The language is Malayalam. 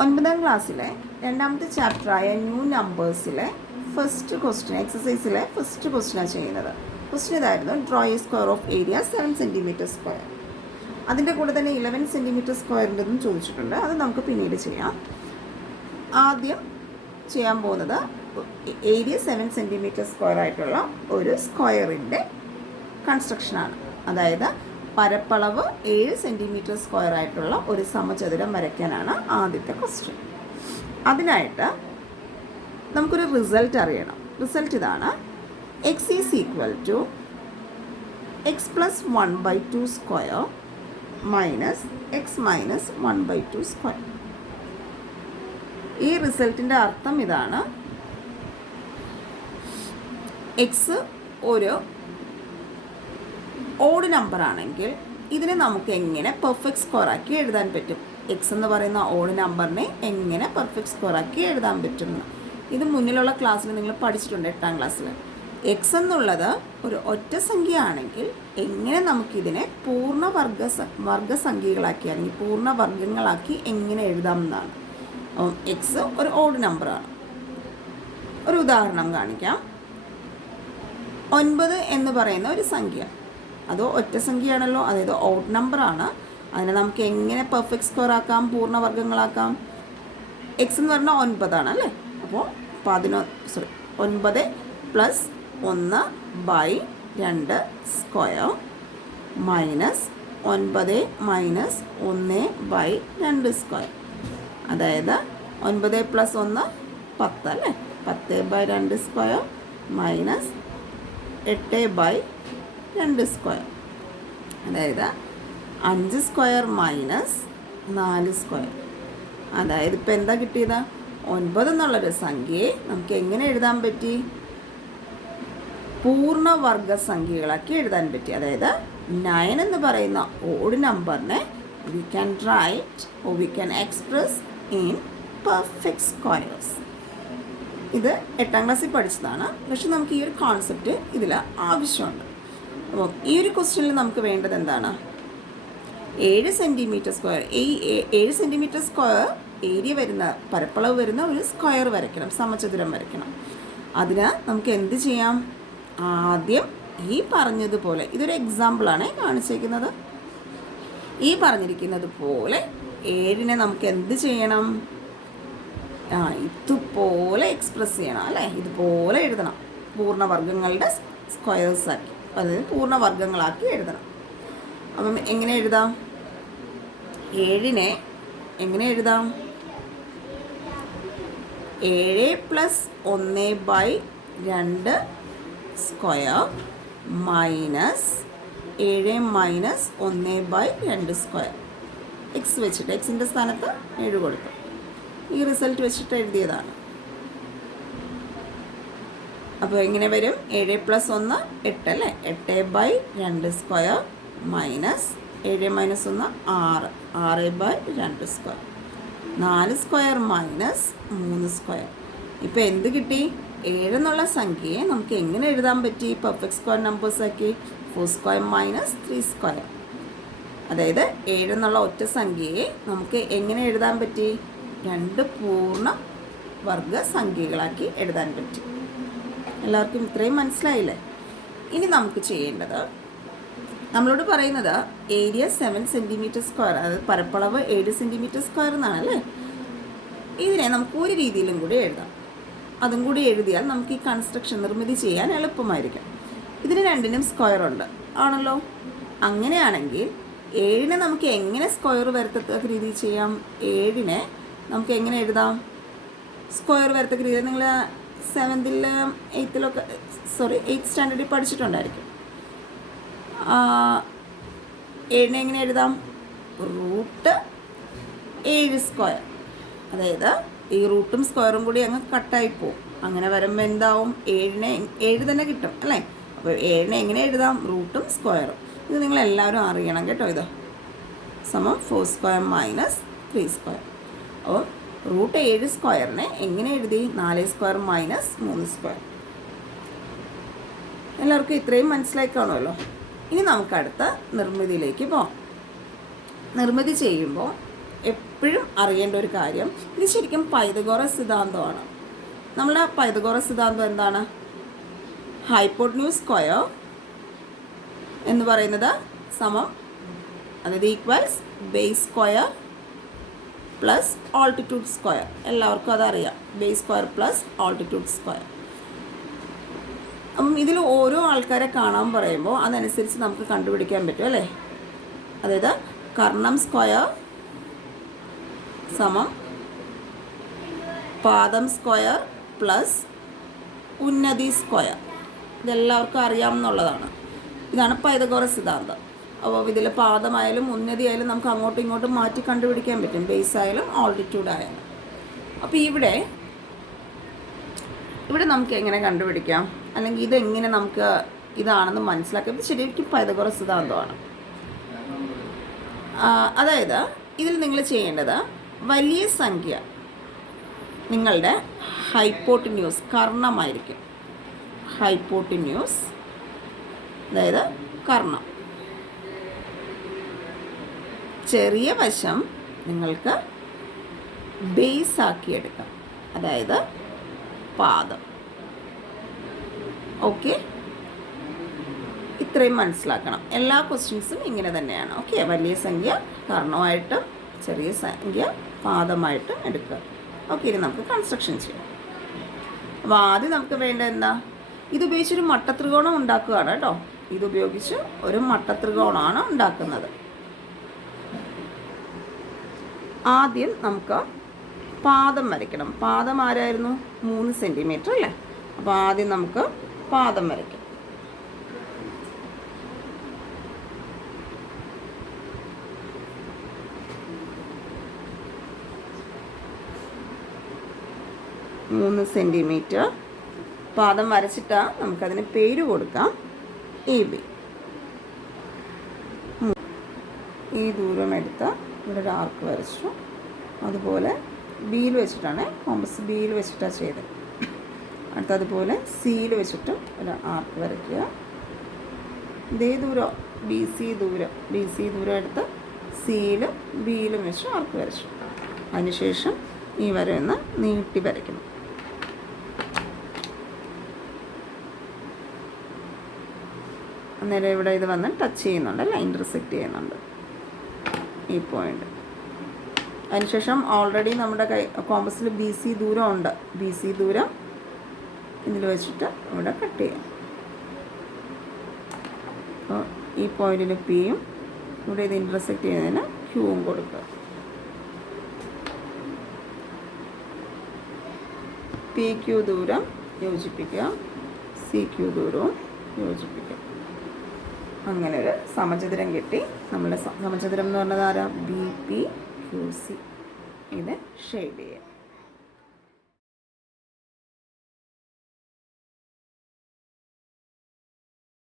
9ാം ക്ലാസ്സിലെ രണ്ടാമത്തെ ചാപ്റ്ററായ ന്യൂ നമ്പേഴ്സിലെ ഫസ്റ്റ് ക്വസ്റ്റ്യൻ, എക്സസൈസിലെ ഫസ്റ്റ് ക്വസ്റ്റ്യനാണ് ചെയ്യുന്നത്. ക്വസ്റ്റ്യൻ ഇതായിരുന്നു: draw A square of area 7 centimetre square. അതിൻ്റെ കൂടെ തന്നെ 11 സെൻറ്റിമീറ്റർ സ്ക്വയറിൻ്റെതും ചോദിച്ചിട്ടുണ്ട്. അത് നമുക്ക് പിന്നീട് ചെയ്യാം. ആദ്യം ചെയ്യാൻ പോകുന്നത് ഏരിയ 7 സെൻറ്റിമീറ്റർ സ്ക്വയർ ആയിട്ടുള്ള ഒരു സ്ക്വയറിൻ്റെ കൺസ്ട്രക്ഷനാണ്. അതായത് പരപ്പളവ് 7 സെൻറ്റിമീറ്റർ സ്ക്വയർ ആയിട്ടുള്ള ഒരു സമചതുരം വരയ്ക്കാനാണ് ആദ്യത്തെ ക്വസ്റ്റ്യൻ. അതിനായിട്ട് നമുക്കൊരു റിസൾട്ട് അറിയണം. റിസൾട്ട് ഇതാണ്: x is equal to x plus 1/2 square minus x minus 1/2 square. ഈ റിസൾട്ടിൻ്റെ അർത്ഥം ഇതാണ്: എക്സ് ഒരു ഓഡ് നമ്പർ ആണെങ്കിൽ ഇതിനെ നമുക്ക് എങ്ങനെ പെർഫെക്റ്റ് സ്ക്വയർ ആക്കി എഴുതാൻ പറ്റും? എക്സ് എന്ന് പറയുന്ന ഓഡ് നമ്പറിനെ എങ്ങനെ പെർഫെക്റ്റ് സ്ക്വയർ ആക്കി എഴുതാൻ പറ്റും? ഇത് മുന്നിലുള്ള ക്ലാസ്സിൽ നിങ്ങൾ പഠിച്ചിട്ടുണ്ട്, 8ാം ക്ലാസ്സിൽ. എക്സ് എന്നുള്ളത് ഒരു ഒറ്റ സംഖ്യ ആണെങ്കിൽ എങ്ങനെ നമുക്കിതിനെ വർഗ്ഗസംഖ്യകളാക്കി അല്ലെങ്കിൽ പൂർണ്ണവർഗ്ഗങ്ങളാക്കി എങ്ങനെ എഴുതാമെന്നാണ്. എക്സ് ഒരു ഓഡ് നമ്പറാണ്. ഒരു ഉദാഹരണം കാണിക്കാം. 9 എന്ന് പറയുന്ന ഒരു സംഖ്യ, അതോ ഒറ്റ സംഖ്യയാണല്ലോ, അതായത് ഓഡ് നമ്പറാണ്. അതിനെ നമുക്ക് എങ്ങനെ പെർഫെക്റ്റ് സ്ക്വയർ ആക്കാം, പൂർണ്ണവർഗ്ഗങ്ങളാക്കാം? എക്സ് എന്ന് പറഞ്ഞാൽ 9 ആണ് അല്ലേ. അപ്പോൾ 9 plus 1/2 square minus 9 minus 1/2 square. അതായത് 9 പ്ലസ് 1 10 അല്ലേ. 10/2 സ്ക്വയർ മൈനസ് 8/2 സ്ക്വയർ. അതായത് 5 സ്ക്വയർ മൈനസ് 4 സ്ക്വയർ. അതായത് ഇപ്പം എന്താ കിട്ടിയത്? 9 എന്നുള്ളൊരു സംഖ്യയെ നമുക്ക് എങ്ങനെ എഴുതാൻ പറ്റി? പൂർണ്ണവർഗ സംഖ്യകളാക്കി എഴുതാൻ പറ്റി. അതായത് 9 എന്ന് പറയുന്ന ഓഡ് നമ്പറിനെ we can write or we can express in perfect squares. ഇത് 8ാം ക്ലാസ്സിൽ പഠിച്ചതാണ്. പക്ഷെ നമുക്ക് ഈ ഒരു കോൺസെപ്റ്റ് ഇതിൽ ആവശ്യമുണ്ട്. അപ്പോൾ ഈ ഒരു ക്വസ്റ്റ്യനിൽ നമുക്ക് വേണ്ടത് എന്താണ്? 7 സെൻറ്റിമീറ്റർ സ്ക്വയർ. ഈ 7 സെൻറ്റിമീറ്റർ സ്ക്വയർ ഏരിയ വരുന്ന, പരപ്പളവ് വരുന്ന ഒരു സ്ക്വയർ വരയ്ക്കണം, സമചതുരം വരയ്ക്കണം. അതിന് നമുക്ക് എന്ത് ചെയ്യാം? ആദ്യം ഈ പറഞ്ഞതുപോലെ, ഇതൊരു എക്സാമ്പിളാണ് കാണിച്ചേക്കുന്നത്. ഈ പറഞ്ഞിരിക്കുന്നത് പോലെ 7നെ നമുക്ക് എന്ത് ചെയ്യണം? ഇതുപോലെ എക്സ്പ്രസ് ചെയ്യണം അല്ലേ. ഇതുപോലെ എഴുതണം. പൂർണ്ണവർഗ്ഗങ്ങളുടെ സ്ക്വയേഴ്സാക്കി, അതായത് പൂർണ്ണവർഗ്ഗങ്ങളാക്കി എഴുതണം. അപ്പം എങ്ങനെ എഴുതാം? 7നെ എങ്ങനെ എഴുതാം? 7 plus 1/2 square minus 7 minus 1/2 square. X വെച്ചിട്ട്, എക്സിൻ്റെ സ്ഥാനത്ത് 7 കൊടുത്തു. ഈ റിസൾട്ട് വെച്ചിട്ട് എഴുതിയതാണ്. അപ്പോൾ എങ്ങനെ വരും? 7 പ്ലസ് 1 8 അല്ലേ. 8/2 square minus 7 minus 1 6, 6/2 square. 4 square minus 3 square. ഇപ്പോൾ എന്ത് കിട്ടി? 7 എന്നുള്ള സംഖ്യയെ നമുക്ക് എങ്ങനെ എഴുതാൻ പറ്റി പെർഫെക്റ്റ് സ്ക്വയർ നമ്പേഴ്സാക്കി? 4 സ്ക്വയർ മൈനസ് 3 സ്ക്വയർ. അതായത് 7 എന്നുള്ള ഒറ്റ സംഖ്യയെ നമുക്ക് എങ്ങനെ എഴുതാൻ പറ്റി? 2 പൂർണ്ണ വർഗ സംഖ്യകളാക്കി എഴുതാൻ പറ്റി. എല്ലാവർക്കും ഇത്രയും മനസ്സിലായില്ലേ? ഇനി നമുക്ക് ചെയ്യേണ്ടത്, നമ്മളോട് പറയുന്നത് ഏരിയ 7 സെൻറ്റിമീറ്റർ സ്ക്വയർ, അതായത് പരപ്പളവ് 7 സെൻറ്റിമീറ്റർ സ്ക്വയർ എന്നാണ് അല്ലേ. ഇതിനെ നമുക്ക് ഒരു രീതിയിലും കൂടി എഴുതാം. അതും കൂടി എഴുതിയാൽ നമുക്ക് ഈ കൺസ്ട്രക്ഷൻ നിർമ്മിതി ചെയ്യാൻ എളുപ്പമായിരിക്കും. ഇതിന് രണ്ടിനും സ്ക്വയർ ഉണ്ട് ആണല്ലോ. അങ്ങനെയാണെങ്കിൽ 7നെ നമുക്ക് എങ്ങനെ സ്ക്വയർ വരത്തക്ക രീതിയിൽ ചെയ്യാം? 7നെ നമുക്ക് എങ്ങനെ എഴുതാം സ്ക്വയർ വരത്തക്ക രീതിയിൽ? നിങ്ങൾ 7th 8th സ്റ്റാൻഡേർഡിൽ പഠിച്ചിട്ടുണ്ടായിരിക്കും. 7നെ എങ്ങനെ എഴുതാം? √7 സ്ക്വയർ. അതായത് ഈ റൂട്ടും സ്ക്വയറും കൂടി അങ്ങ് കട്ടായി പോവും. അങ്ങനെ വരുമ്പോൾ എന്താവും? 7നെ 7 തന്നെ കിട്ടും അല്ലേ. അപ്പോൾ 7നെ എങ്ങനെ എഴുതാം? റൂട്ടും സ്ക്വയറും. ഇത് നിങ്ങളെല്ലാവരും അറിയണം കേട്ടോ. ഇത് സമം 4 സ്ക്വയർ മൈനസ് 3 സ്ക്വയർ. അപ്പോൾ √7 സ്ക്വയറിനെ എങ്ങനെ എഴുതി? 4 സ്ക്വയർ മൈനസ് 3 സ്ക്വയർ. എല്ലാവർക്കും ഇത്രയും മനസ്സിലായി കാണുമല്ലോ. ഇനി നമുക്ക് അടുത്ത നിർമ്മിതിയിലേക്ക് പോകാം. നിർമ്മിതി ചെയ്യുമ്പോൾ എപ്പോഴും അറിയേണ്ട ഒരു കാര്യം, ഇത് ശരിക്കും പൈതഗോറസ് സിദ്ധാന്തമാണ്. നമ്മുടെ പൈതഗോറസ് സിദ്ധാന്തം എന്താണ്? ഹൈപ്പോട്ടന്യൂസ് സ്ക്വയർ എന്ന് പറയുന്നത് സമം, അതായത് equals base square plus altitude square. എല്ലാവർക്കും അതറിയാം, base square plus altitude square. അപ്പം ഇതിൽ ഓരോ ആൾക്കാരെ കാണാൻ പറയുമ്പോൾ അതനുസരിച്ച് നമുക്ക് കണ്ടുപിടിക്കാൻ പറ്റും അല്ലേ. അതായത് കർണം സ്ക്വയർ സമം പാദം സ്ക്വയർ പ്ലസ് ഉന്നതി സ്ക്വയർ. ഇതെല്ലാവർക്കും അറിയാമെന്നുള്ളതാണ്. ഇതാണ് പൈതഗോറസ് സിദ്ധാന്തം. അപ്പോൾ ഇതിൽ പാദമായാലും ഉന്നതി ആയാലും നമുക്ക് അങ്ങോട്ടും ഇങ്ങോട്ടും മാറ്റി കണ്ടുപിടിക്കാൻ പറ്റും, ബേസ് ആയാലും ആൾട്ടിറ്റ്യൂഡ് ആയാലും. അപ്പോൾ ഇവിടെ നമുക്ക് എങ്ങനെ കണ്ടുപിടിക്കാം, അല്ലെങ്കിൽ ഇതെങ്ങനെ നമുക്ക് ഇതാണെന്ന് മനസ്സിലാക്കാം? ഇത് ശരിക്കും പൈതഗോറസ് സിദ്ധാന്തമാണ്. അതായത് ഇതിൽ നിങ്ങൾ ചെയ്യേണ്ടത്, വലിയ സംഖ്യ നിങ്ങളുടെ ഹൈപ്പോട്ടിന്യൂസ് കർണമായിരിക്കും. ഹൈപ്പോട്ടിന്യൂസ് അതായത് കർണം. ചെറിയ വശം നിങ്ങൾക്ക് ബേസ് ആക്കിയെടുക്കാം, അതായത് പാദം. ഓക്കെ, ഇത്രയും മനസ്സിലാക്കണം. എല്ലാ ക്വസ്റ്റ്യൻസും ഇങ്ങനെ തന്നെയാണ്. ഓക്കെ, വലിയ സംഖ്യ കർണമായിട്ടും ചെറിയ സംഖ്യ പാദമായിട്ടും എടുക്കുക. ഓക്കെ, ഇനി നമുക്ക് കൺസ്ട്രക്ഷൻ ചെയ്യാം. അപ്പോൾ ആദ്യം നമുക്ക് വേണ്ട എന്താ, ഇതുപയോഗിച്ചൊരു മട്ടത്രികോണം ഉണ്ടാക്കുകയാണ് കേട്ടോ. ഇതുപയോഗിച്ച് ഒരു മട്ടത്രികോണമാണ് ഉണ്ടാക്കുന്നത്. ആദ്യം നമുക്ക് പാദം വരയ്ക്കണം. പാദം ആരായിരുന്നു? 3 സെൻറ്റിമീറ്റർ അല്ലേ. അപ്പോൾ ആദ്യം നമുക്ക് പാദം വരയ്ക്കാം. മൂന്ന് സെൻറ്റിമീറ്റർ പാദം വരച്ചിട്ടാൽ നമുക്കതിന് പേര് കൊടുക്കാം AB. ഈ ദൂരം എടുത്ത് ഇവിടെ ഒരു ആർക്ക് വരച്ചു. അതുപോലെ ബിയിൽ വെച്ചിട്ടാണ്, കോമ്പസ് ബിയിൽ വെച്ചിട്ടാണ് ചെയ്തത്. അടുത്തതുപോലെ സിയിൽ വെച്ചിട്ടും ഒരു ആർക്ക് വരയ്ക്കുക. ഇതേ ദൂരം ബി സി ദൂരം എടുത്ത് സിയിലും ബിയിലും വെച്ച് ആർക്ക് വരച്ചു. അതിനുശേഷം ഈ വരയൊന്ന് നീട്ടി വരയ്ക്കണം. അന്നേരം ഇവിടെ ഇത് വന്ന് ടച്ച് ചെയ്യുന്നുണ്ട് അല്ല, ഇൻ്റർസെക്റ്റ് ചെയ്യുന്നുണ്ട് ഈ പോയിൻ്റ്. അതിനുശേഷം ഓൾറെഡി നമ്മുടെ കോമ്പസിൽ ബി സി ദൂരം ഉണ്ട്. ബി സി ദൂരം ഇതിൽ വെച്ചിട്ട് ഇവിടെ കട്ട് ചെയ്യാം. അപ്പോൾ ഈ പോയിന്റിന് പിയും ഇവിടെ ഇത് ഇൻ്റർസെക്റ്റ് ചെയ്യുന്നതിന് ക്യൂവും കൊടുക്കുക. പി ക്യൂ ദൂരം യോജിപ്പിക്കുക, സി ക്യൂ ദൂരവും യോജിപ്പിക്കുക. അങ്ങനെ ഒരു സമചതുരം കിട്ടി. നമ്മുടെ സമചതുരം എന്ന് പറഞ്ഞത് ആരാ? B P Q C. ഇത് ഷെയ്ഡ് ചെയ്യാം.